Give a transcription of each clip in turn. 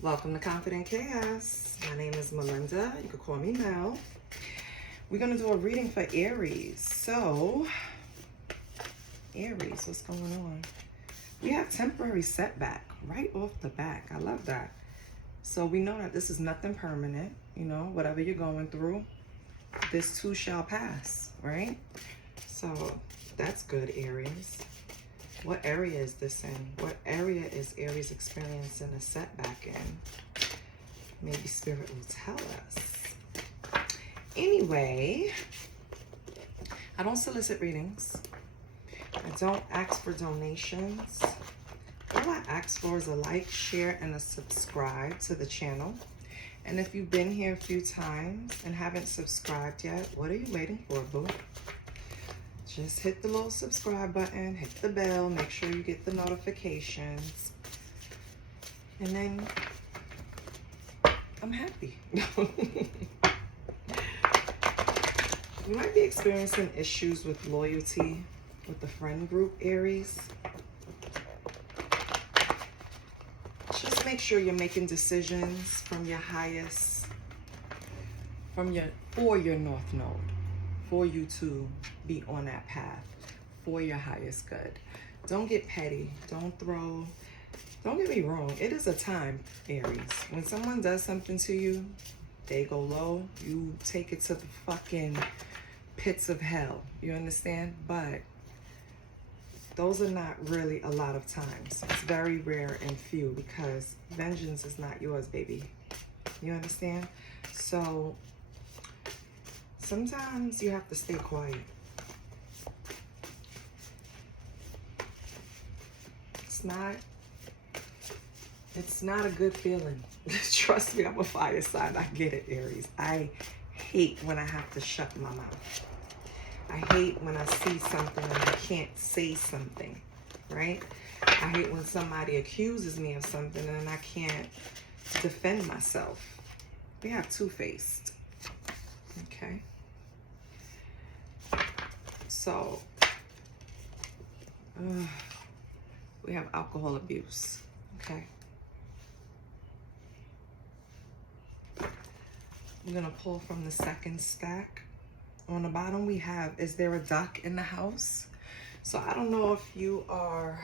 Welcome to Confident Chaos. My name is Melinda. You could call me Mel. We're going to do a reading for Aries. So, Aries, what's going on? We have temporary setback right off the back. I love that. So we know that this is nothing permanent. You know, whatever you're going through, this too shall pass, right? So that's good, Aries. What area is this in? What area is Aries experiencing a setback in? Maybe Spirit will tell us. Anyway, I don't solicit readings. I don't ask for donations. All I ask for is a like, share, and a subscribe to the channel. And if you've been here a few times and haven't subscribed yet, what are you waiting for, boo? Just hit the little subscribe button, hit the bell, make sure you get the notifications. And then I'm happy. You might be experiencing issues with loyalty with the friend group, Aries. Just make sure you're making decisions from your highest, for your North Node, for you to be on that path, for your highest good. Don't get petty. Don't get me wrong. It is a time, Aries. When someone does something to you, they go low, you take it to the fucking pits of hell. You understand? But those are not really a lot of times. It's very rare and few because vengeance is not yours, baby. You understand? So sometimes you have to stay quiet. It's not a good feeling. Trust me, I'm a fire sign. I get it, Aries. I hate when I have to shut my mouth. I hate when I see something and I can't say something, right? I hate when somebody accuses me of something and I can't defend myself. We have two-faced, okay? So, we have alcohol abuse, okay? I'm gonna pull from the second stack. On the bottom we have, is there a duck in the house? So I don't know if you are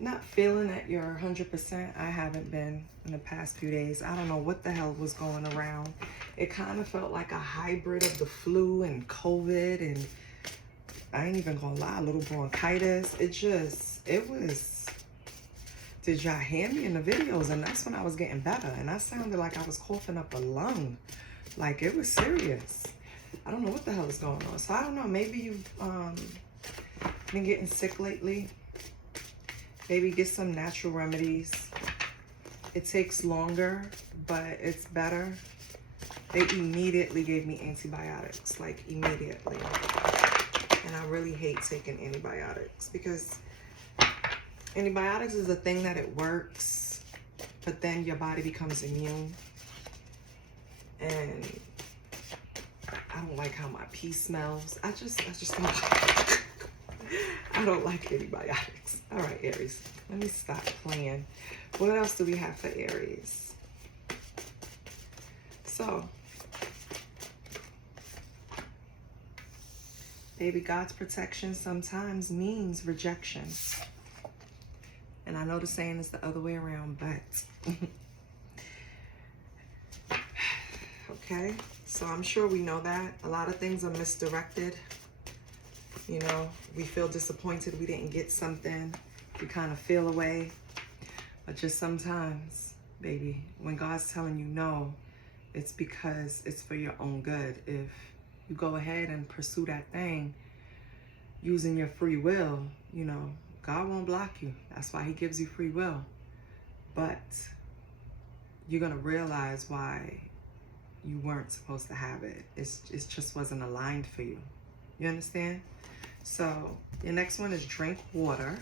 not feeling that you're 100%. I haven't been in the past few days. I don't know what the hell was going around. It kind of felt like a hybrid of the flu and COVID, and I ain't even gonna lie, a little bronchitis. It was, did y'all hear me in the videos? And that's when I was getting better. And I sounded like I was coughing up a lung. Like, it was serious. I don't know what the hell is going on. So I don't know, maybe you've been getting sick lately. Maybe get some natural remedies. It takes longer, but it's better. They immediately gave me antibiotics, like immediately. And I really hate taking antibiotics because antibiotics is a thing that it works, but then your body becomes immune. And I don't like how my pee smells. I just don't like I don't like antibiotics. All right, Aries, let me stop playing. What else do we have for Aries? So, baby, God's protection sometimes means rejection. And I know the saying is the other way around, but okay, so I'm sure we know that. A lot of things are misdirected. You know, we feel disappointed we didn't get something. We kind of feel away. But just sometimes, baby, when God's telling you no, it's because it's for your own good. If you go ahead and pursue that thing using your free will, you know, God won't block you. That's why he gives you free will. But you're going to realize why you weren't supposed to have it. It just wasn't aligned for you. You understand? So your next one is drink water.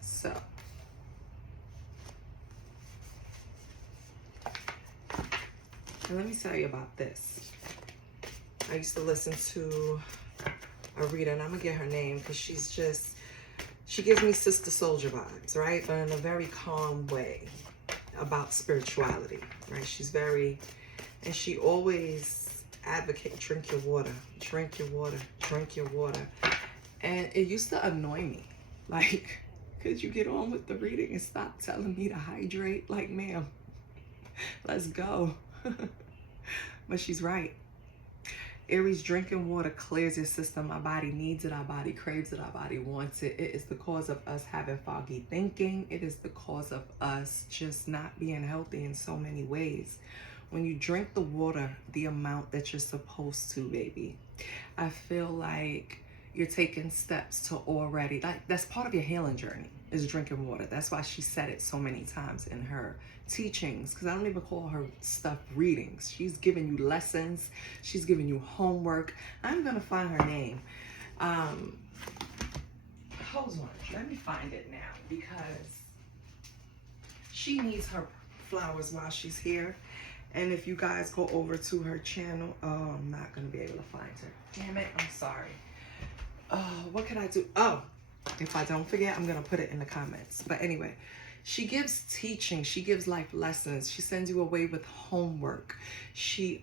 So and let me tell you about this. I used to listen to a reader, and I'm gonna get her name because she's She gives me Sister Soldier vibes, right? But in a very calm way about spirituality, right? She's very, and she always advocate, drink your water, drink your water, drink your water. And it used to annoy me. Like, could you get on with the reading and stop telling me to hydrate? Like, ma'am, let's go. But she's right. Aries, drinking water clears your system. Our body needs it. Our body craves it. Our body wants it. It is the cause of us having foggy thinking. It is the cause of us just not being healthy in so many ways. When you drink the water, the amount that you're supposed to, baby, I feel like you're taking steps to already, like, that's part of your healing journey, is drinking water. That's why she said it so many times in her teachings, because I don't even call her stuff readings. She's giving you lessons. She's giving you homework. I'm going to find her name. Hold on. Let me find it now, because she needs her flowers while she's here. And if you guys go over to her channel, I'm not going to be able to find her. Damn it. I'm sorry. What can I do? Oh, if I don't forget, I'm going to put it in the comments. But anyway, she gives teaching. She gives life lessons. She sends you away with homework. She,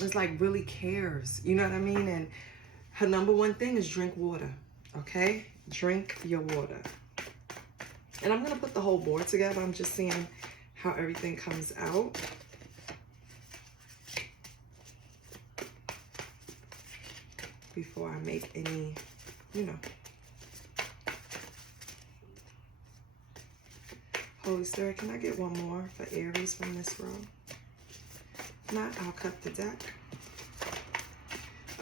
is like really cares. You know what I mean? And her number one thing is drink water. Okay? Drink your water. And I'm going to put the whole board together. I'm just seeing how everything comes out. Before I make any, you know. Holy Spirit, can I get one more for Aries from this row? If not, I'll cut the deck.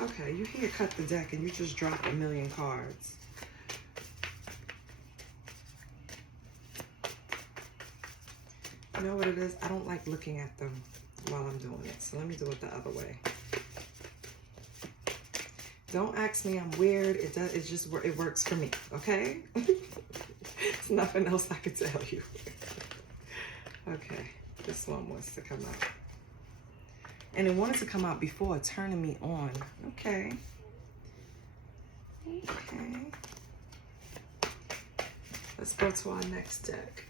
Okay, you hear cut the deck and you just dropped a million cards. You know what it is? I don't like looking at them while I'm doing it. So let me do it the other way. Don't ask me I'm weird. It does. It just it works for me. Okay. There's nothing else I can tell you. Okay. This one wants to come out, and it wanted to come out before turning me on. Okay. Okay. Let's go to our next deck.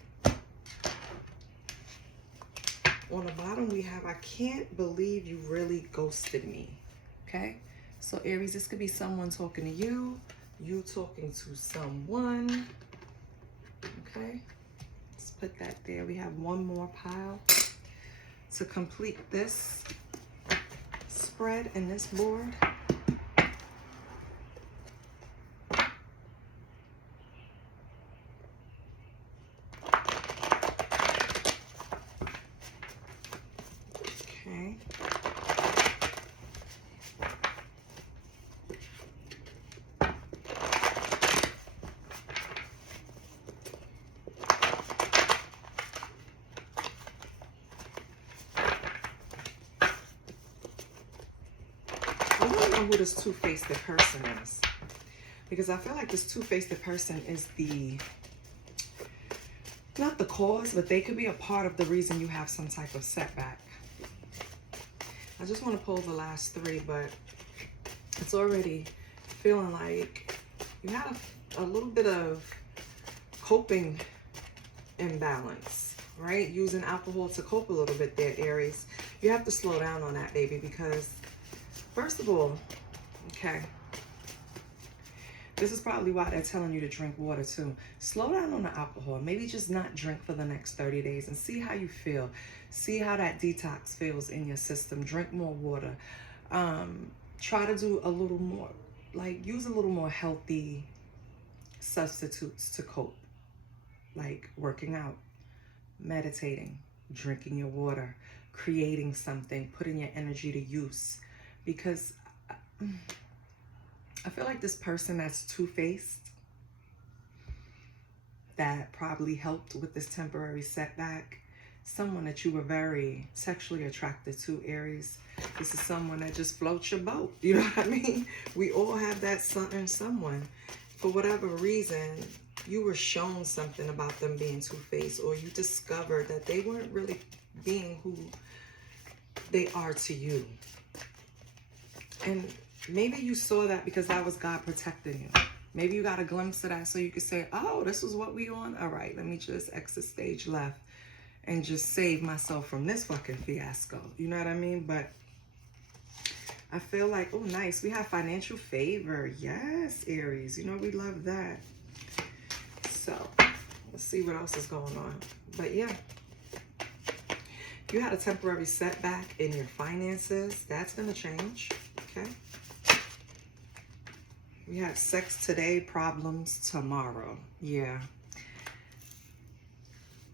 On the bottom we have, I can't believe you really ghosted me. Okay. So Aries, this could be someone talking to you, you talking to someone. Okay, let's put that there. We have one more pile to complete this spread and this board. Okay. I want to know who this two-faced person is, because I feel like this two-faced person is not the cause, but they could be a part of the reason you have some type of setback. I just want to pull the last three, but it's already feeling like you had a little bit of coping imbalance, right? Using alcohol to cope a little bit there, Aries. You have to slow down on that, baby, because first of all, okay, this is probably why they're telling you to drink water too. Slow down on the alcohol. Maybe just not drink for the next 30 days and see how you feel. See how that detox feels in your system. Drink more water. Try to do a little more, like use a little more healthy substitutes to cope. Like working out, meditating, drinking your water, creating something, putting your energy to use. Because I feel like this person that's two-faced, that probably helped with this temporary setback, someone that you were very sexually attracted to, Aries. This is someone that just floats your boat. You know what I mean? We all have that certain someone. For whatever reason, you were shown something about them being two-faced, or you discovered that they weren't really being who they are to you. And maybe you saw that because that was God protecting you. Maybe you got a glimpse of that so you could say, oh, this was what we on? All right, let me just exit stage left and just save myself from this fucking fiasco. You know what I mean? But I feel like, oh, nice. We have financial favor. Yes, Aries. You know, we love that. So let's see what else is going on. But yeah, you had a temporary setback in your finances. That's going to change. Okay. We have sex today, problems tomorrow. Yeah.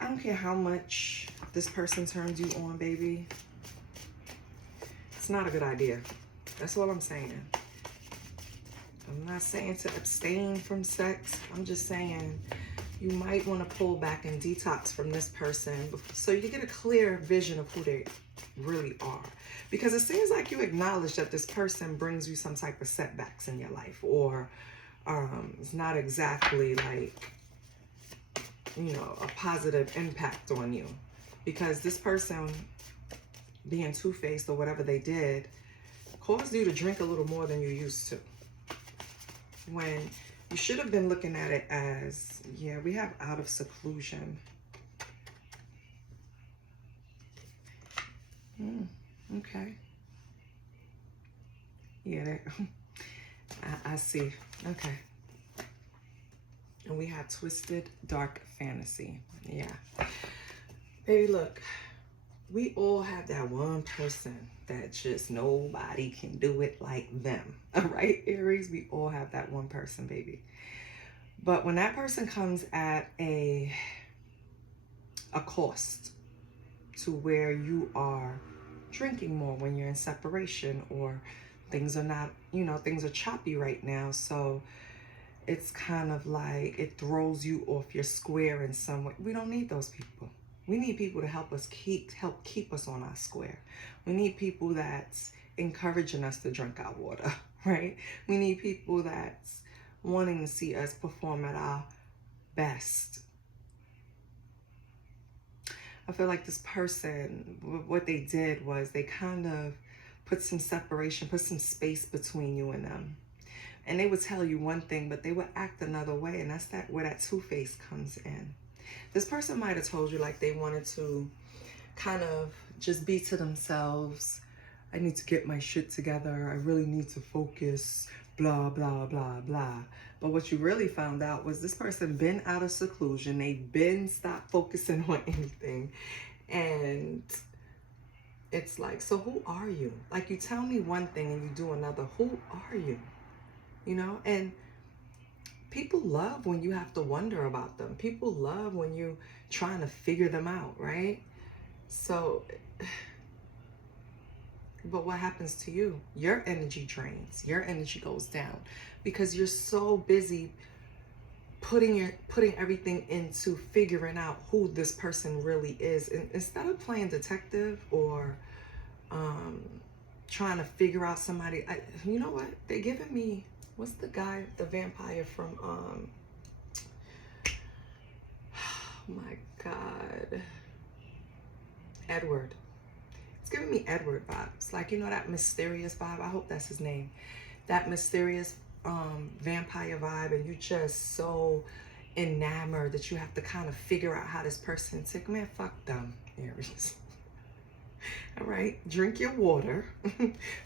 I don't care how much this person turns you on, baby. It's not a good idea. That's all I'm saying. I'm not saying to abstain from sex. I'm just saying you might want to pull back and detox from this person so you get a clear vision of who they really are. Because it seems like you acknowledge that this person brings you some type of setbacks in your life, or it's not exactly like, you know, a positive impact on you. Because this person being two-faced or whatever they did caused you to drink a little more than you used to. When you should have been looking at it as, yeah, we have out of seclusion. Okay. Yeah, I see. Okay. And we have twisted dark fantasy. Yeah. Baby, look, we all have that one person that just nobody can do it like them. All right, Aries, we all have that one person, baby. But when that person comes at a cost to where you are drinking more when you're in separation, or things are not, you know, things are choppy right now. So it's kind of like it throws you off your square in some way. We don't need those people. We need people to help us help keep us on our square. We need people that's encouraging us to drink our water, right? We need people that's wanting to see us perform at our best. I feel like this person, what they did was they kind of put some separation, put some space between you and them. And they would tell you one thing, but they would act another way. And that's where that two-face comes in. This person might have told you like they wanted to kind of just be to themselves. I need to get my shit together. I really need to focus, blah, blah, blah, blah. But what you really found out was this person been out of seclusion. They've been stopped focusing on anything. And it's like, so who are you? Like, you tell me one thing and you do another. Who are you? You know, and people love when you have to wonder about them. People love when you're trying to figure them out, right? So, but what happens to you? Your energy drains. Your energy goes down because you're so busy putting everything into figuring out who this person really is. And instead of playing detective or trying to figure out somebody, you know what? They're giving me, what's the guy, the vampire from, oh my God, Edward. It's giving me Edward vibes. Like, you know, that mysterious vibe. I hope that's his name. That mysterious vampire vibe. And you're just so enamored that you have to kind of figure out how this person tick. Man, fuck them, Aries. All right, drink your water.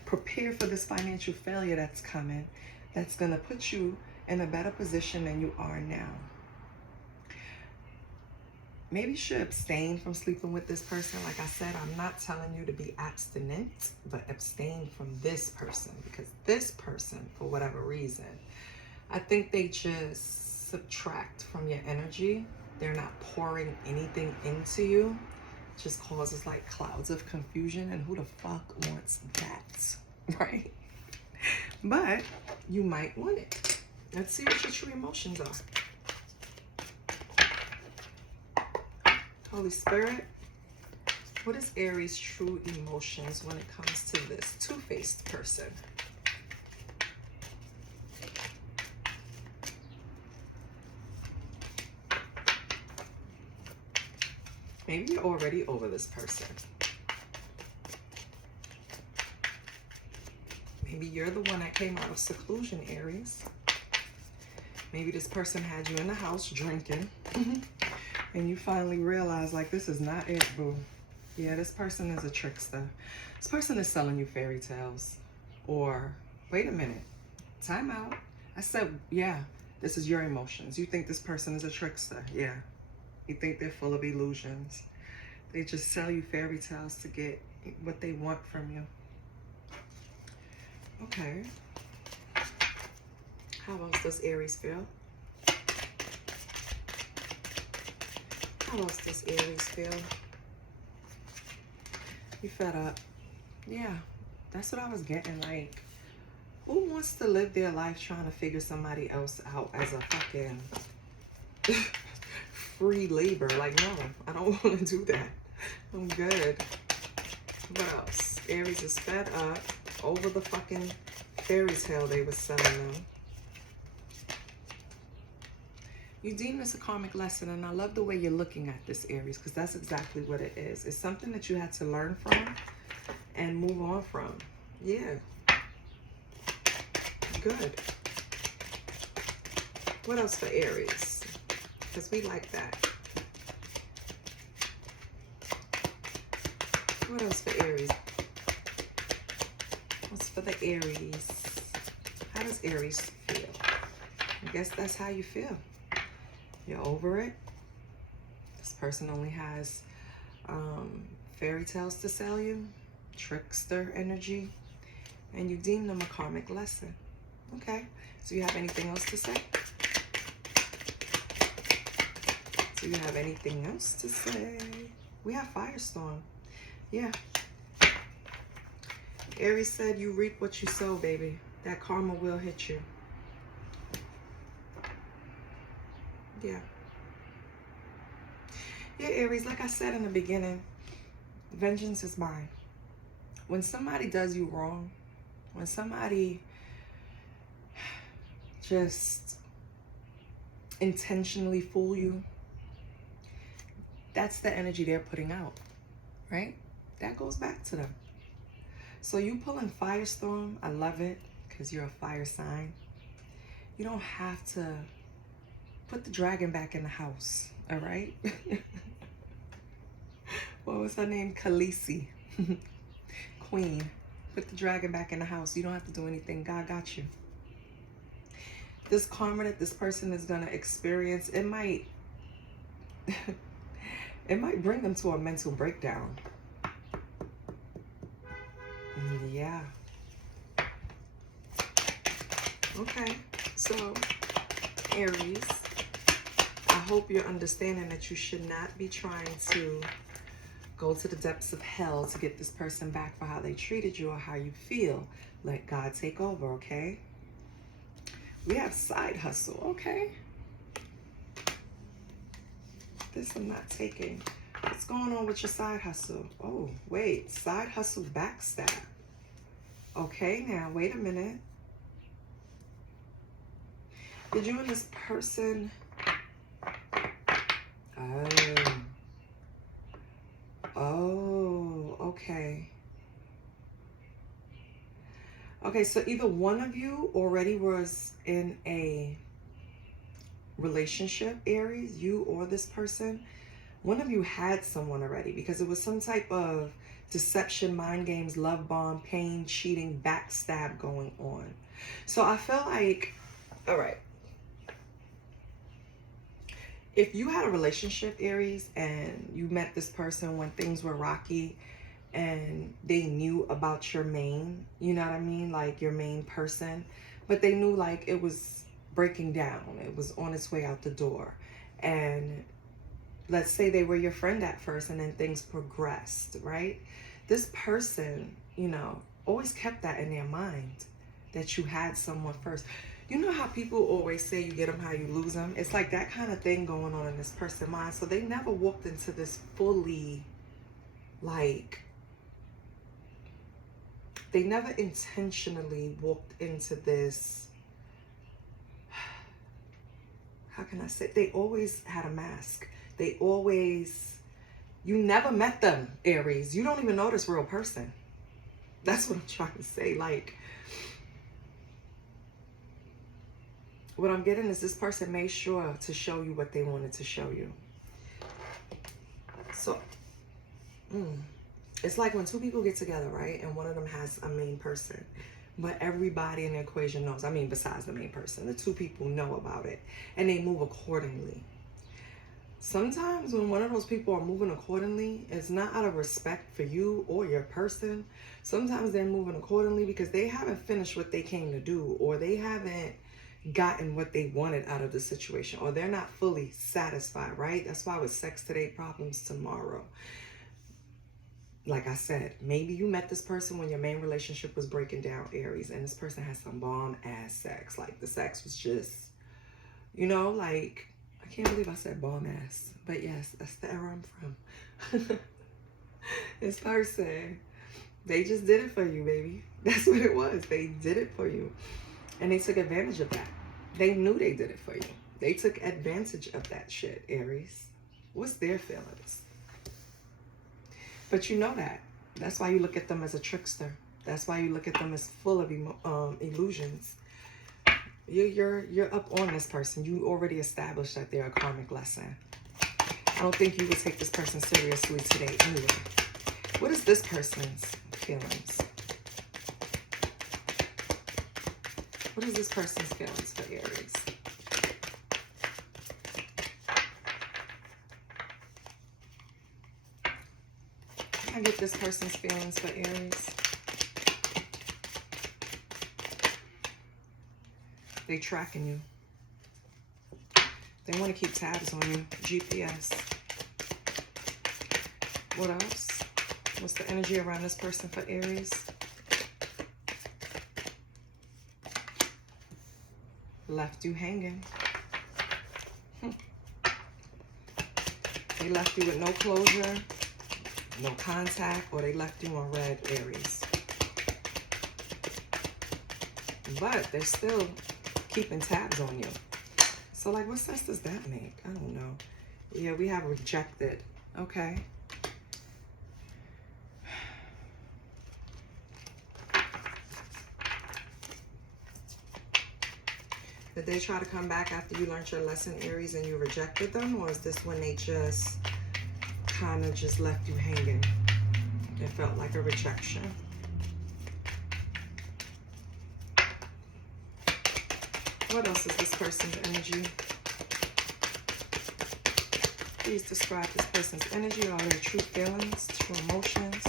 Prepare for this financial failure that's coming. That's going to put you in a better position than you are now. Maybe you should abstain from sleeping with this person. Like I said, I'm not telling you to be abstinent, but abstain from this person. Because this person, for whatever reason, I think they just subtract from your energy. They're not pouring anything into you. It just causes like clouds of confusion. And who the fuck wants that, right? But you might want it. Let's see what your true emotions are. Holy Spirit, what is Aries' true emotions when it comes to this two-faced person? Maybe you're already over this person. Maybe you're the one that came out of seclusion, Aries. Maybe this person had you in the house drinking and you finally realize, like, this is not it, boo. Yeah, this person is a trickster. This person is selling you fairy tales. Or, wait a minute, time out. I said, yeah, this is your emotions. You think this person is a trickster. Yeah. You think they're full of illusions. They just sell you fairy tales to get what they want from you. Okay. How else does Aries feel? How else does Aries feel? You fed up. Yeah, that's what I was getting. Like, who wants to live their life trying to figure somebody else out as a fucking free labor? Like, no, I don't want to do that. I'm good. What else? Aries is fed up over the fucking fairy tale they were selling them. You deem this a karmic lesson, and I love the way you're looking at this, Aries, because that's exactly what it is. It's something that you had to learn from and move on from. Yeah. Good. What else for Aries? Because we like that. What else for Aries? What's for the Aries? How does Aries feel? I guess that's how you feel. You're over it. This person only has fairy tales to sell you, trickster energy, and you deem them a karmic lesson. Okay, so you have anything else to say? Do you have anything else to say? We have Firestorm. Yeah. Aries said you reap what you sow, baby. That karma will hit you. Yeah. Yeah, Aries, like I said in the beginning, vengeance is mine. When somebody does you wrong, when somebody just intentionally fool you, that's the energy they're putting out, right? That goes back to them. So you pulling Firestorm, I love it, because you're a fire sign. You don't have to put the dragon back in the house, all right? What was her name? Khaleesi. Queen. Put the dragon back in the house. You don't have to do anything. God got you. This karma that this person is going to experience, it might bring them to a mental breakdown. Yeah. Okay. So, Aries, I hope you're understanding that you should not be trying to go to the depths of hell to get this person back for how they treated you or how you feel. Let God take over, okay? We have side hustle, okay? This I'm not taking. What's going on with your side hustle? Oh, wait. Side hustle backstab. Okay, now, wait a minute. Did you and this person... Oh, okay. Okay, so either one of you already was in a relationship, Aries, you or this person. One of you had someone already because it was some type of deception, mind games, love bomb, pain, cheating, backstab going on. So I feel like, all right, if you had a relationship, Aries, and you met this person when things were rocky and they knew about your main, you know what I mean? Like your main person, but they knew like it was breaking down. It was on its way out the door. And let's say they were your friend at first and then things progressed, right? This person, you know, always kept that in their mind that you had someone first. You know how people always say you get them how you lose them? It's like that kind of thing going on in this person's mind. So they never walked into this fully, like, they never intentionally walked into this, how can I say? They always had a mask. They always, you never met them, Aries. You don't even know this real person. That's what I'm trying to say. Like, what I'm getting is this person made sure to show you what they wanted to show you. So, it's like when two people get together, right? And one of them has a main person. But everybody in the equation knows, I mean, besides the main person, the two people know about it. And they move accordingly. Sometimes when one of those people are moving accordingly, it's not out of respect for you or your person. Sometimes they're moving accordingly because they haven't finished what they came to do, or they haven't gotten what they wanted out of the situation, or they're not fully satisfied, right? That's why with sex today, problems tomorrow. Like I said, maybe you met this person when your main relationship was breaking down, Aries, and this person has some bomb ass sex. Like the sex was just, you know, like, I can't believe I said bomb ass, but yes, that's the era I'm from. This person, they just did it for you, baby. That's what it was. They did it for you. And they took advantage of that. They knew they did it for you. They took advantage of that shit, Aries. What's their feelings? But you know that. That's why you look at them as a trickster. That's why you look at them as full of illusions. You're up on this person. You already established that they're a karmic lesson. I don't think you would take this person seriously today anyway. What is this person's feelings? What is this person's feelings for Aries? Can I get this person's feelings for Aries? They tracking you. They want to keep tabs on you. GPS. What else? What's the energy around this person for Aries? Left you hanging. They left you with no closure, no contact, or they left you on red, Aries. But they're still keeping tabs on you. So, like, what sense does that make? I don't know. Yeah, we have rejected. Okay. Did they try to come back after you learned your lesson, Aries, and you rejected them? Or is this when they just kind of just left you hanging? It felt like a rejection. What else is this person's energy? Please describe this person's energy, all their true feelings, true emotions.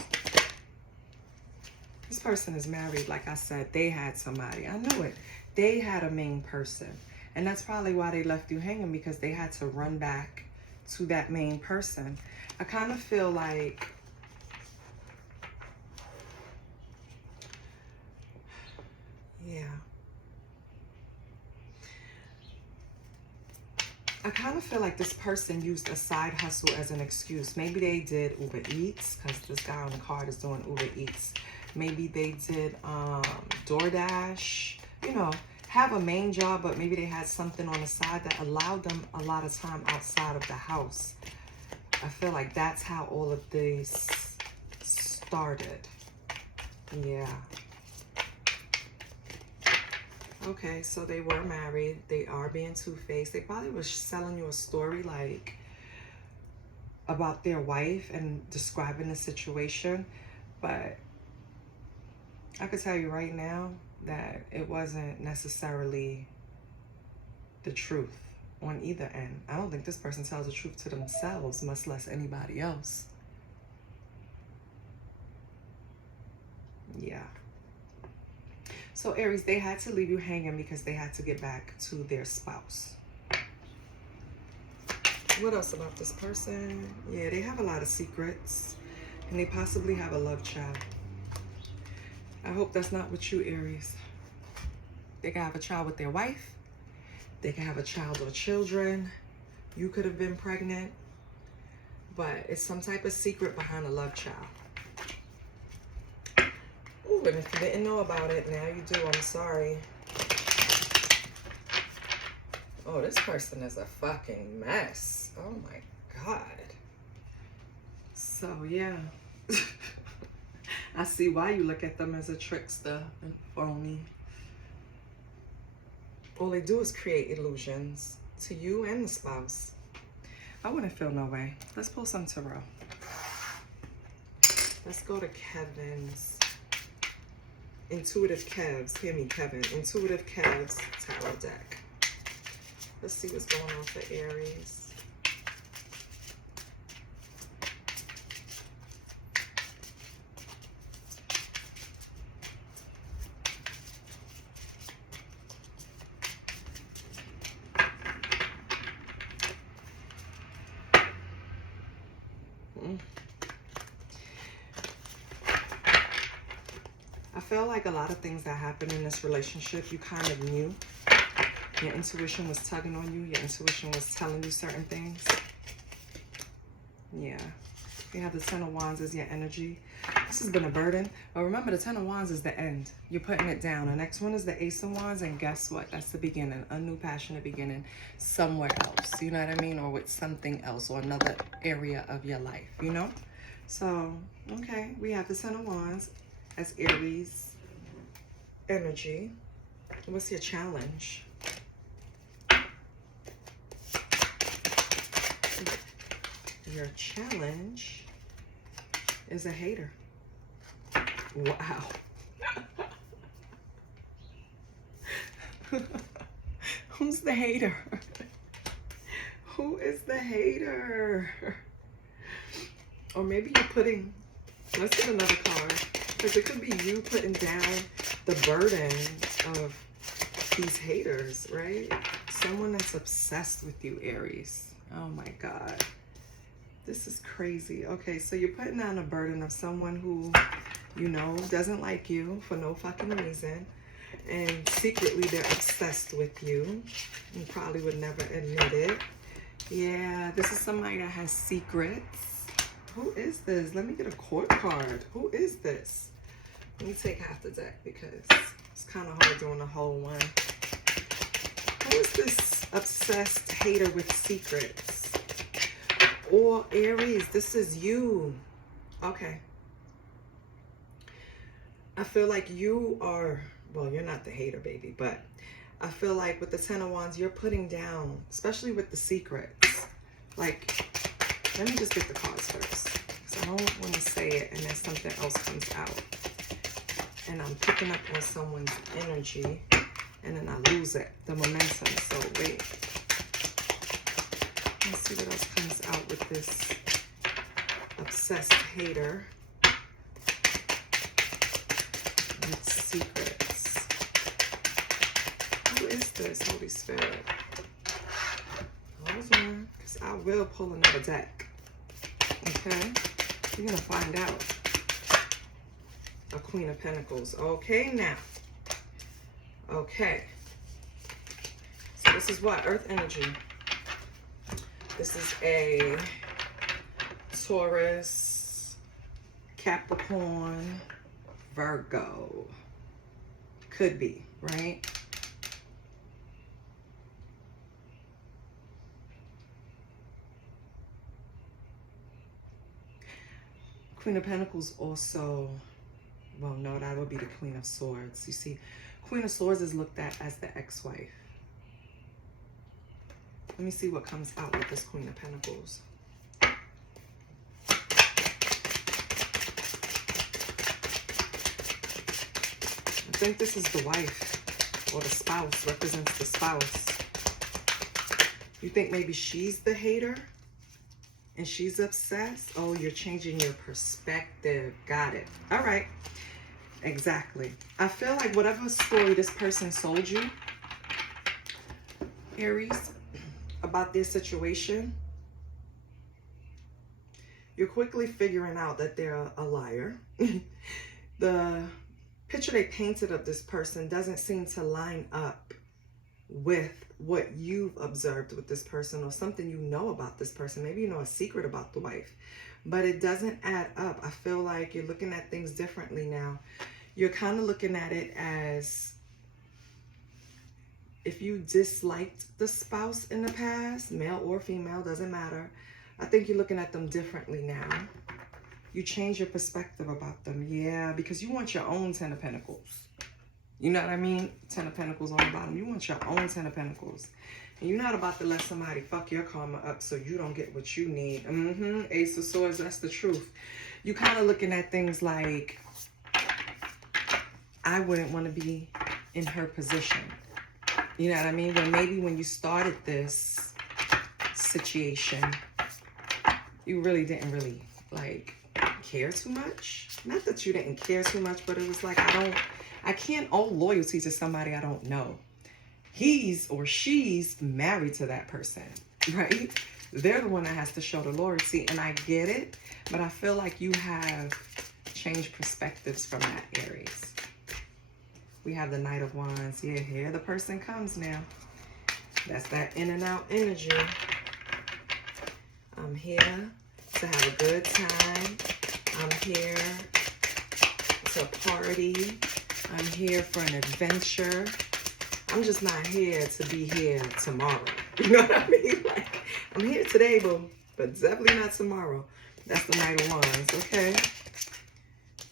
This person is married, like I said. They had somebody. I knew it. They had a main person. And that's probably why they left you hanging, because they had to run back to that main person. I kind of feel like I kind of feel like this person used a side hustle as an excuse. Maybe they did Uber Eats, because this guy on the card is doing Uber Eats. Maybe they did DoorDash. You know, have a main job, but maybe they had something on the side that allowed them a lot of time outside of the house. I feel like that's how all of this started. Yeah. Okay, so they were married. They are being two-faced. They probably was selling you a story like about their wife and describing the situation. But I could tell you right now that it wasn't necessarily the truth on either end. I don't think this person tells the truth to themselves, much less anybody else. Yeah. So Aries, they had to leave you hanging because they had to get back to their spouse. What else about this person? Yeah, they have a lot of secrets, and they possibly have a love child. I hope that's not with you, Aries. They can have a child with their wife. They can have a child or children. You could have been pregnant, but it's some type of secret behind a love child. Ooh, and if you didn't know about it, now you do. I'm sorry. Oh, this person is a fucking mess. Oh my God. So, yeah. I see why you look at them as a trickster and phony. All they do is create illusions to you and the spouse. I wouldn't feel no way. Let's pull some tarot. Let's go to Kevin's Intuitive Kev's. Hear me, Kevin. Intuitive Kev's tarot deck. Let's see what's going on for Aries. I feel like a lot of things that happen in this relationship, you kind of knew. Your intuition was tugging on you. Your intuition was telling you certain things. Yeah. You have the Ten of Wands as your energy. This has been a burden. But remember, the Ten of Wands is the end. You're putting it down. The next one is the Ace of Wands. And guess what? That's the beginning. A new passionate beginning somewhere else. You know what I mean? Or with something else. Or another area of your life. You know? So, okay. We have the Ten of Wands as Aries energy. What's your challenge? Your challenge is a hater. Wow. Who's the hater? Who is the hater? Or maybe you're putting, let's get another card. Because it could be you putting down the burden of these haters, right? Someone that's obsessed with you, Aries. Oh my God. This is crazy. Okay, so you're putting down a burden of someone who, you know, doesn't like you for no fucking reason. And secretly they're obsessed with you. You probably would never admit it. Yeah, this is somebody that has secrets. Who is this? Let me get a court card. Who is this? Let me take half the deck because it's kind of hard doing the whole one. Who is this obsessed hater with secrets? Or Aries, this is you. Okay. I feel like you are, well, you're not the hater, baby, but I feel like with the Ten of Wands, you're putting down, especially with the secrets. Like, let me just get the cards first. Because I don't want to say it and then something else comes out. And I'm picking up on someone's energy and then I lose it, the momentum. So wait. Let's see what else comes out with this obsessed hater with secrets. Who is this, Holy Spirit? Hold on, because I will pull another deck. Okay? You're going to find out. A Queen of Pentacles. Okay, now. Okay. So this is what? Earth energy. This is a Taurus, Capricorn, Virgo. Could be, right? Queen of Pentacles also, well, no, that would be the Queen of Swords. You see, Queen of Swords is looked at as the ex-wife. Let me see what comes out with this Queen of Pentacles. I think this is the wife or the spouse, represents the spouse. You think maybe she's the hater and she's obsessed? Oh, you're changing your perspective. Got it. All right. Exactly. I feel like whatever story this person sold you, Aries, about their situation, you're quickly figuring out that they're a liar. The picture they painted of this person doesn't seem to line up with what you've observed with this person or something you know about this person. Maybe you know a secret about the wife, but it doesn't add up. I feel like you're looking at things differently now. You're kind of looking at it as if you disliked the spouse in the past, male or female, doesn't matter. I think you're looking at them differently now. You change your perspective about them. Yeah, because you want your own Ten of Pentacles. You know what I mean? 10 of Pentacles on the bottom. You want your own 10 of Pentacles. And you're not about to let somebody fuck your karma up so you don't get what you need. Ace of Swords, that's the truth. You kind of looking at things like, I wouldn't want to be in her position. You know what I mean? But maybe when you started this situation, you really didn't like care too much. Not that you didn't care too much, but it was like, I can't owe loyalty to somebody I don't know. He's or she's married to that person, right? They're the one that has to show the loyalty, and I get it, but I feel like you have changed perspectives from that, Aries. We have the Knight of Wands. Yeah, here the person comes now. That's that in and out energy. I'm here to have a good time. I'm here to party. I'm here for an adventure. I'm just not here to be here tomorrow. You know what I mean? Like, I'm here today, but definitely not tomorrow. That's the Knight of Wands, okay?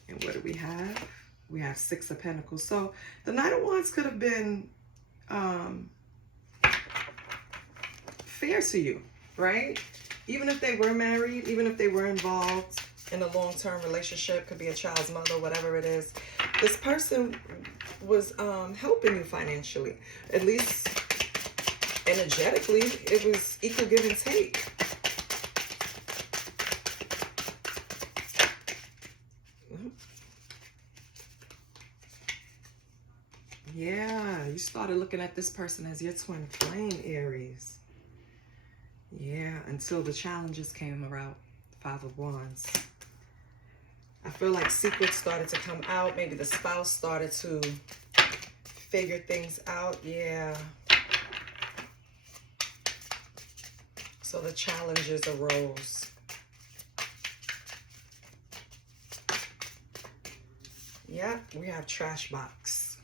And what do we have? We have 6 of Pentacles. So the Knight of Wands could have been fair to you, right? Even if they were married, even if they were involved in a long-term relationship, could be a child's mother, whatever it is. This person was helping you financially. At least energetically, it was equal give and take. Yeah, you started looking at this person as your twin flame, Aries. Yeah, until the challenges came around. 5 of Wands. I feel like secrets started to come out. Maybe the spouse started to figure things out. Yeah. So the challenges arose. Yeah, we have trash box.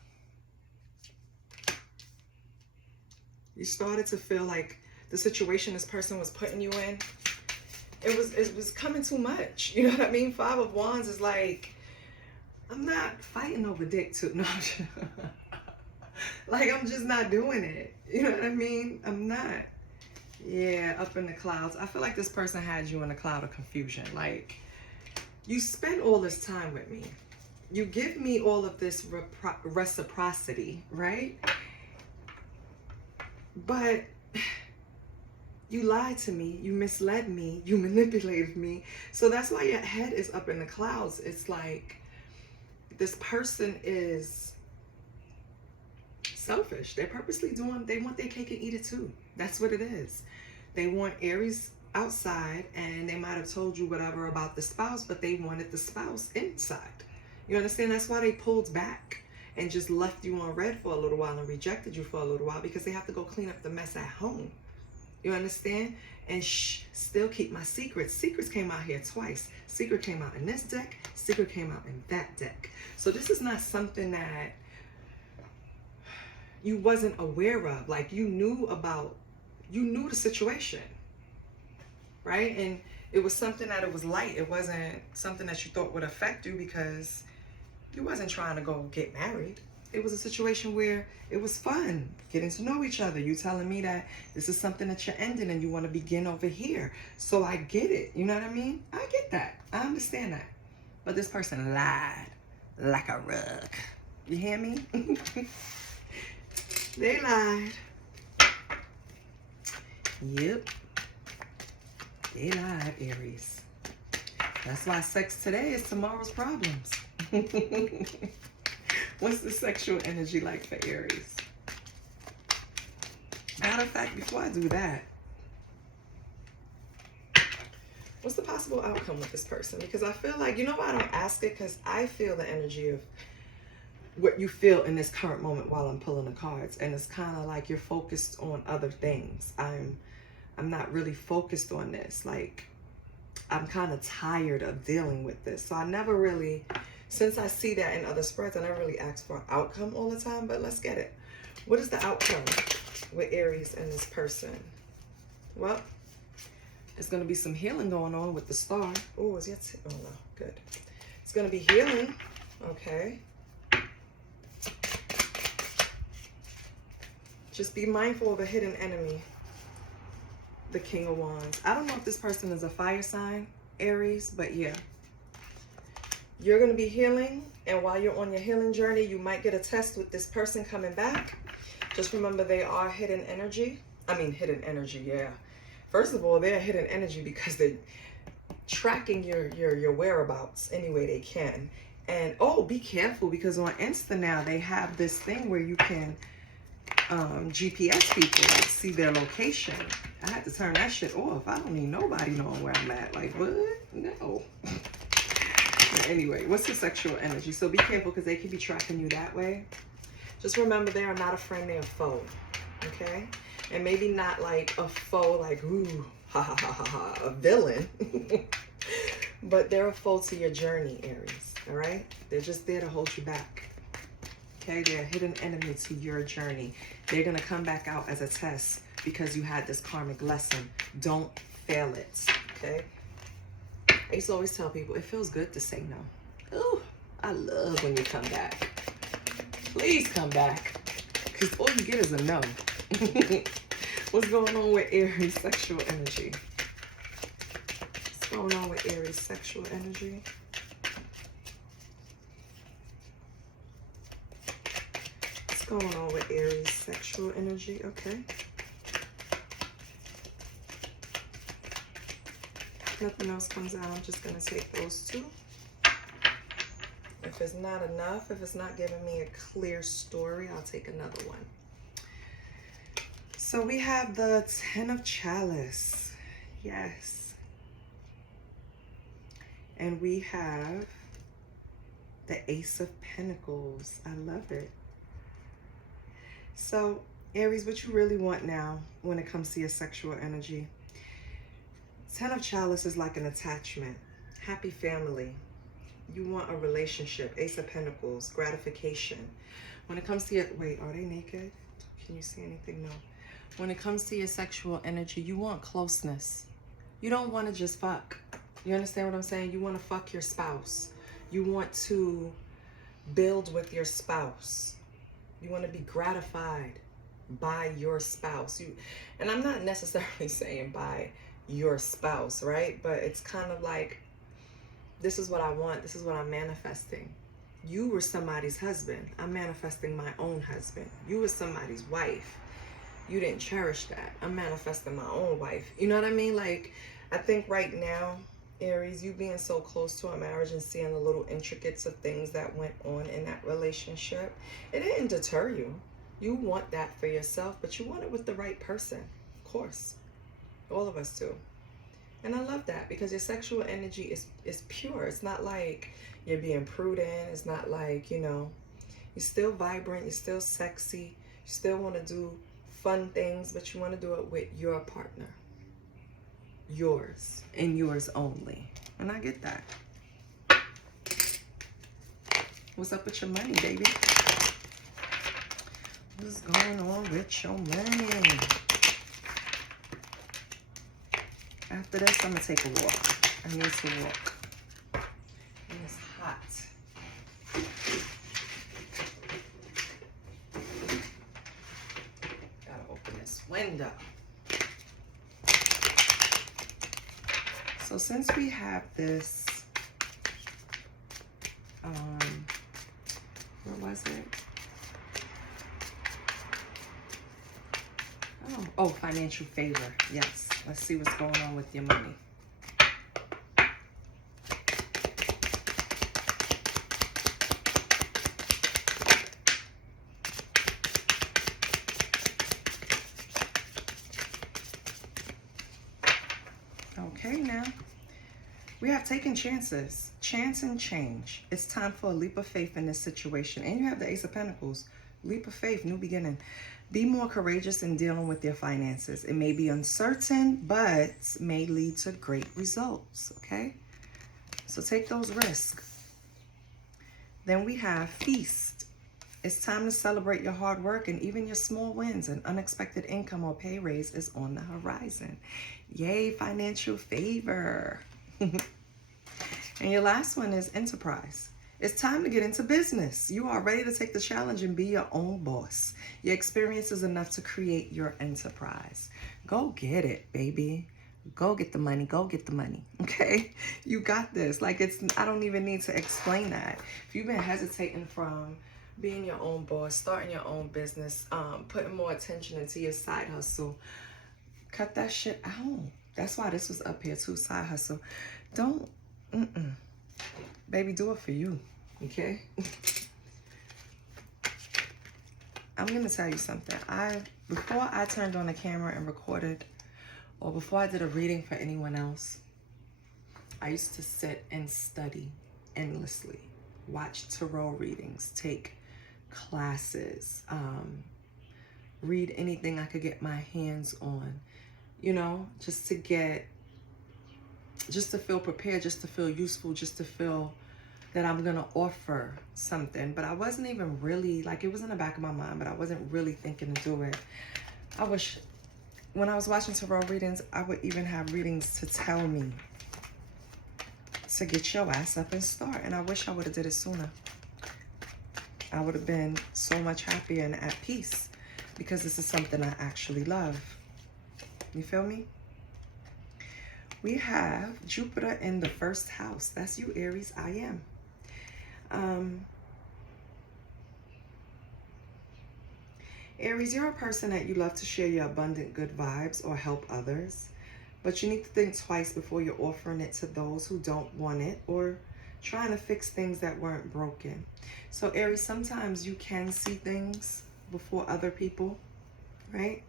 You started to feel like the situation this person was putting you in, it was coming too much. You know what I mean? 5 of Wands is like, I'm not fighting over dick too. No, like, I'm just not doing it. You know what I mean? I'm not. Yeah, up in the clouds. I feel like this person had you in a cloud of confusion. Like, you spend all this time with me. You give me all of this reciprocity, right? But you lied to me, you misled me, you manipulated me. So that's why your head is up in the clouds. It's like this person is selfish. They're purposely they want their cake and eat it too. That's what it is. They want Aries outside, and they might have told you whatever about the spouse, but they wanted the spouse inside. You understand? That's why they pulled back and just left you on red for a little while and rejected you for a little while, because they have to go clean up the mess at home. You understand? And still keep my secrets. Secrets came out here twice. Secret came out in this deck. Secret came out in that deck. So this is not something that you wasn't aware of. Like, you knew the situation, right? And it was something that it was light. It wasn't something that you thought would affect you, because you wasn't trying to go get married. It was a situation where it was fun, getting to know each other. You telling me that this is something that you're ending and you want to begin over here. So I get it. You know what I mean? I get that. I understand that. But this person lied like a rug. You hear me? They lied. Yep. They lied, Aries. That's why sex today is tomorrow's problems. What's the sexual energy like for Aries? Matter of fact, before I do that, what's the possible outcome with this person? Because I feel like, you know why I don't ask it? Because I feel the energy of what you feel in this current moment while I'm pulling the cards. And it's kind of like you're focused on other things. I'm not really focused on this. Like, I'm kind of tired of dealing with this. So I never really, since I see that in other spreads, I never really ask for an outcome all the time, but let's get it. What is the outcome with Aries and this person? Well, there's going to be some healing going on with the star. Oh, is it? Oh, no. Good. It's going to be healing. Okay. Just be mindful of a hidden enemy. The King of Wands. I don't know if this person is a fire sign, Aries, but yeah. You're going to be healing, and while you're on your healing journey, you might get a test with this person coming back. Just remember, they are hidden energy. I mean, hidden energy, yeah. First of all, they're hidden energy because they're tracking your whereabouts any way they can. And, oh, be careful, because on Insta now, they have this thing where you can GPS people, like see their location. I had to turn that shit off. I don't need nobody knowing where I'm at. Like, what? No. Anyway, what's your sexual energy? So be careful, because they could be tracking you that way. Just remember, they are not a friend, they're a foe. Okay? And maybe not like a foe, like, ooh, ha ha ha ha ha, a villain. But they're a foe to your journey, Aries. All right? They're just there to hold you back. Okay? They're a hidden enemy to your journey. They're going to come back out as a test because you had this karmic lesson. Don't fail it. Okay? I used to always tell people, it feels good to say no. Ooh, I love when you come back. Please come back. Because all you get is a no. What's going on with Aries sexual energy? What's going on with Aries sexual energy? What's going on with Aries sexual energy? Okay. If nothing else comes out, I'm just going to take those two. If it's not enough, if it's not giving me a clear story, I'll take another one. So we have the Ten of Chalice. Yes. And we have the Ace of Pentacles. I love it. So, Aries, what you really want now when it comes to your sexual energy? Ten of Chalice is like an attachment. Happy family. You want a relationship. Ace of Pentacles. Gratification. When it comes to your... Wait, are they naked? Can you see anything? No. When it comes to your sexual energy, you want closeness. You don't want to just fuck. You understand what I'm saying? You want to fuck your spouse. You want to build with your spouse. You want to be gratified by your spouse. And I'm not necessarily saying by your spouse, right? But it's kind of like, this is what I want. This is what I'm manifesting. You were somebody's husband. I'm manifesting my own husband. You were somebody's wife. You didn't cherish that. I'm manifesting my own wife. You know what I mean? Like, I think right now, Aries, you being so close to a marriage and seeing the little intricacies of things that went on in that relationship, it didn't deter you. You want that for yourself, but you want it with the right person. Of course. All of us do. And I love that, because your sexual energy is pure. It's not like you're being prudent. It's not like, you know, you're still vibrant. You're still sexy. You still want to do fun things, but you want to do it with your partner. Yours and yours only. And I get that. What's up with your money, baby? What's going on with your money? After this, I'm going to take a walk. I need to walk. And it's hot. Gotta open this window. So since we have this, where was it? Oh, financial favor. Yes. Let's see what's going on with your money. Okay, now. We have taken chances. Chance and change. It's time for a leap of faith in this situation. And you have the Ace of Pentacles. Leap of faith, new beginning. Be more courageous in dealing with your finances. It may be uncertain, but may lead to great results, okay? So take those risks. Then we have feast. It's time to celebrate your hard work and even your small wins. An unexpected income or pay raise is on the horizon. Yay, financial favor. And your last one is enterprise. It's time to get into business. You are ready to take the challenge and be your own boss. Your experience is enough to create your enterprise. Go get it, baby. Go get the money. Go get the money. Okay? You got this. Like, I don't even need to explain that. If you've been hesitating from being your own boss, starting your own business, putting more attention into your side hustle, cut that shit out. That's why this was up here too, side hustle. Don't, baby, do it for you, okay? I'm gonna tell you something. Before I turned on the camera and recorded, or before I did a reading for anyone else, I used to sit and study endlessly, watch tarot readings, take classes, read anything I could get my hands on, you know, just to feel prepared, just to feel useful, just to feel that I'm gonna offer something. But I wasn't even really, like, it was in the back of my mind, but I wasn't really thinking to do it. I wish, when I was watching tarot readings, I would even have readings to tell me to get your ass up and start. And I wish I would have did it sooner. I would have been so much happier and at peace, because this is something I actually love. You feel me? We have Jupiter in the first house. That's you, Aries. I am. Aries, you're a person that you love to share your abundant good vibes or help others, but you need to think twice before you're offering it to those who don't want it or trying to fix things that weren't broken. So Aries, sometimes you can see things before other people, right?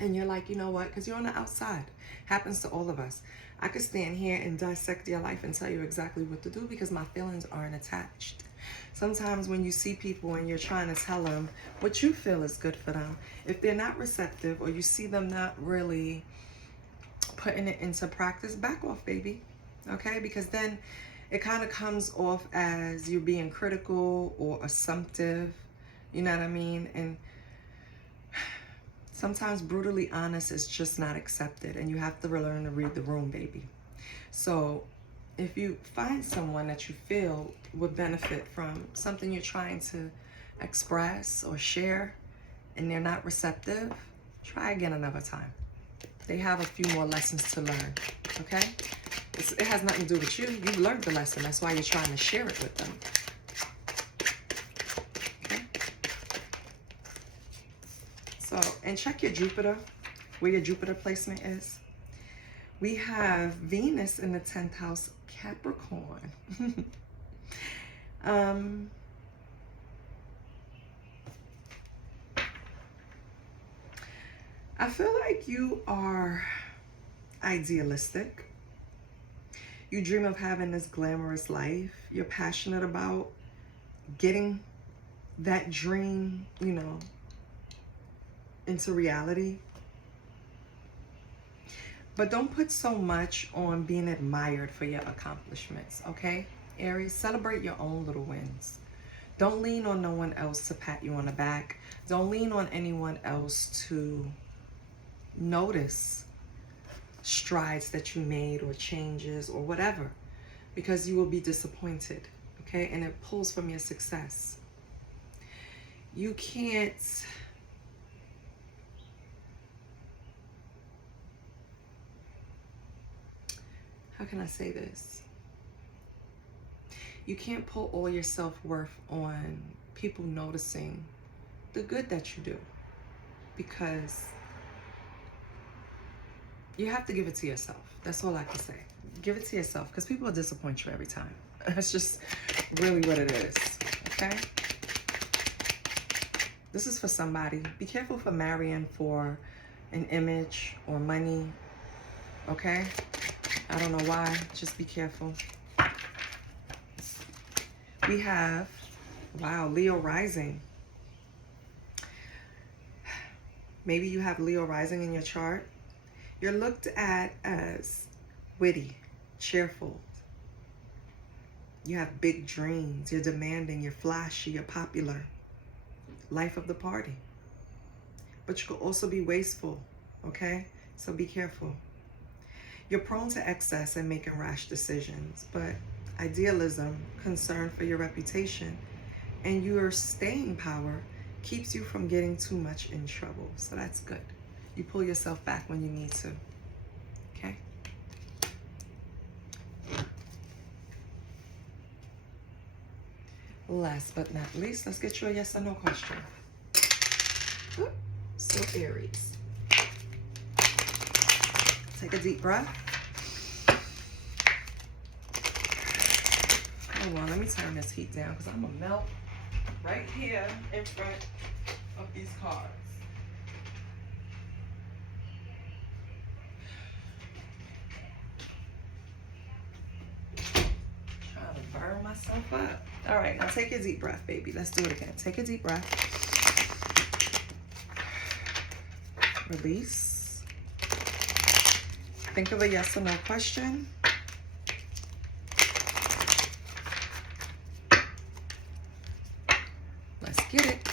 And you're like, you know what? Because you're on the outside. Happens to all of us. I could stand here and dissect your life and tell you exactly what to do because my feelings aren't attached. Sometimes when you see people and you're trying to tell them what you feel is good for them, if they're not receptive or you see them not really putting it into practice, back off, baby. Okay? Because then it kind of comes off as you being critical or assumptive. You know what I mean? And sometimes brutally honest is just not accepted, and you have to learn to read the room, baby. So if you find someone that you feel would benefit from something you're trying to express or share and they're not receptive, try again another time. They have a few more lessons to learn, okay? It has nothing to do with you. You've learned the lesson. That's why you're trying to share it with them. So, and check your Jupiter, where your Jupiter placement is. We have Venus in the 10th house, Capricorn. I feel like you are idealistic. You dream of having this glamorous life. You're passionate about getting that dream, you know, into reality. But don't put so much on being admired for your accomplishments, okay? Aries, celebrate your own little wins. Don't lean on no one else to pat you on the back. Don't lean on anyone else to notice strides that you made or changes or whatever, because you will be disappointed, okay? And it pulls from your success. You can't how can I say this? You can't put all your self-worth on people noticing the good that you do, because you have to give it to yourself. That's all I can say. Give it to yourself, because people will disappoint you every time. That's just really what it is, okay? This is for somebody. Be careful for marrying for an image or money, okay? I don't know why. Just be careful. We have, wow, Leo rising. Maybe you have Leo rising in your chart. You're looked at as witty, cheerful. You have big dreams. You're demanding. You're flashy. You're popular. Life of the party. But you could also be wasteful, okay? So be careful. You're prone to excess and making rash decisions, but idealism, concern for your reputation, and your staying power keeps you from getting too much in trouble. So that's good. You pull yourself back when you need to. Okay? Last but not least, let's get you a yes or no question. So Aries. Take a deep breath. Hold on, let me turn this heat down because I'm going to melt right here in front of these cards. Trying to burn myself up. All right, now take a deep breath, baby. Let's do it again. Take a deep breath. Release. Think of a yes or no question. Let's get it.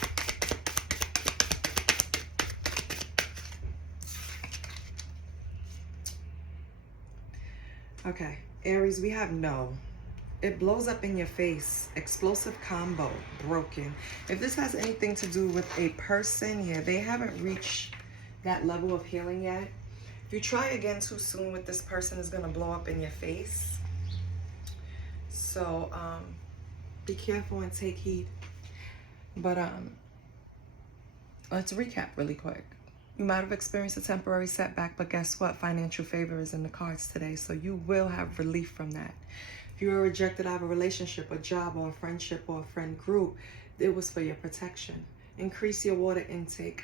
Okay, Aries, we have no. It blows up in your face. Explosive combo. Broken. If this has anything to do with a person here, they haven't reached that level of healing yet. If you try again too soon with this person, it's going to blow up in your face. So be careful and take heed. But let's recap really quick. You might have experienced a temporary setback, but guess what? Financial favor is in the cards today, so you will have relief from that. If you were rejected out of a relationship, a job, or a friendship, or a friend group, it was for your protection. Increase your water intake.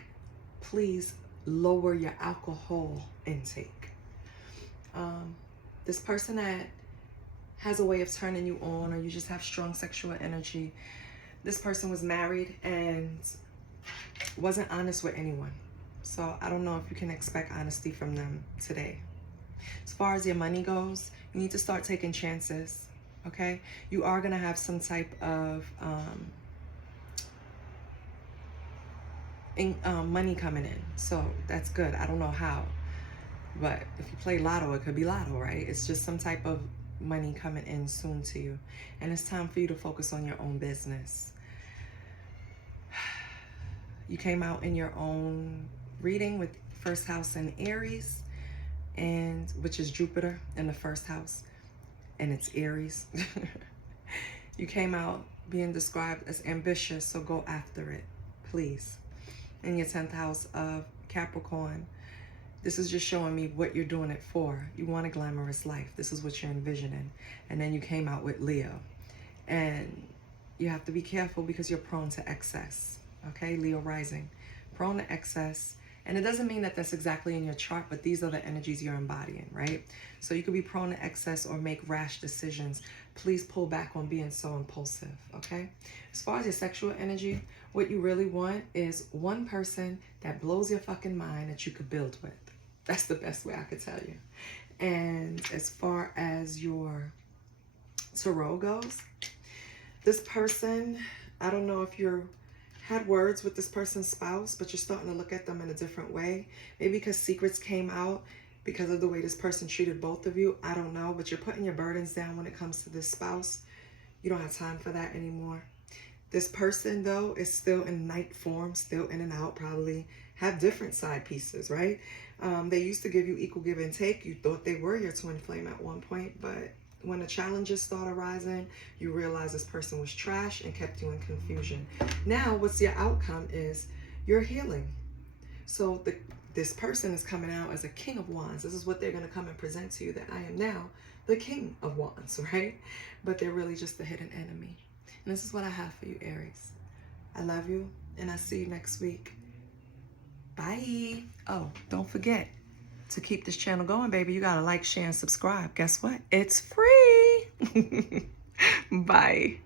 Please lower your alcohol intake. This person that has a way of turning you on, or you just have strong sexual energy, this person was married and wasn't honest with anyone. So I don't know if you can expect honesty from them today. As far as your money goes, you need to start taking chances, okay? You are going to have some type of money coming in. So that's good. I don't know how. But if you play lotto, it could be lotto, right? It's just some type of money coming in soon to you. And it's time for you to focus on your own business. You came out in your own reading with first house in Aries, and which is Jupiter in the first house, and it's Aries. You came out being described as ambitious, so go after it, please. In your 10th house of Capricorn, this is just showing me what you're doing it for. You want a glamorous life. This is what you're envisioning. And then you came out with Leo. And you have to be careful because you're prone to excess. Okay, Leo rising. Prone to excess. And it doesn't mean that that's exactly in your chart, but these are the energies you're embodying, right? So you could be prone to excess or make rash decisions. Please pull back on being so impulsive, okay? As far as your sexual energy, what you really want is one person that blows your fucking mind that you could build with. That's the best way I could tell you. And as far as your tarot goes, this person, I don't know if you're had words with this person's spouse, but you're starting to look at them in a different way. Maybe because secrets came out because of the way this person treated both of you. I don't know, but you're putting your burdens down when it comes to this spouse. You don't have time for that anymore. This person, though, is still in night form, still in and out, probably have different side pieces, right? They used to give you equal give and take. You thought they were your twin flame at one point, but when the challenges start arising, you realize this person was trash and kept you in confusion. Now, what's your outcome is you're healing. So this person is coming out as a king of wands. This is what they're going to come and present to you, that I am now the king of wands, right? But they're really just the hidden enemy. And this is what I have for you, Aries. I love you, and I'll see you next week. Bye. Oh, don't forget, to keep this channel going, baby, you gotta like, share, and subscribe. Guess what? It's free. Bye.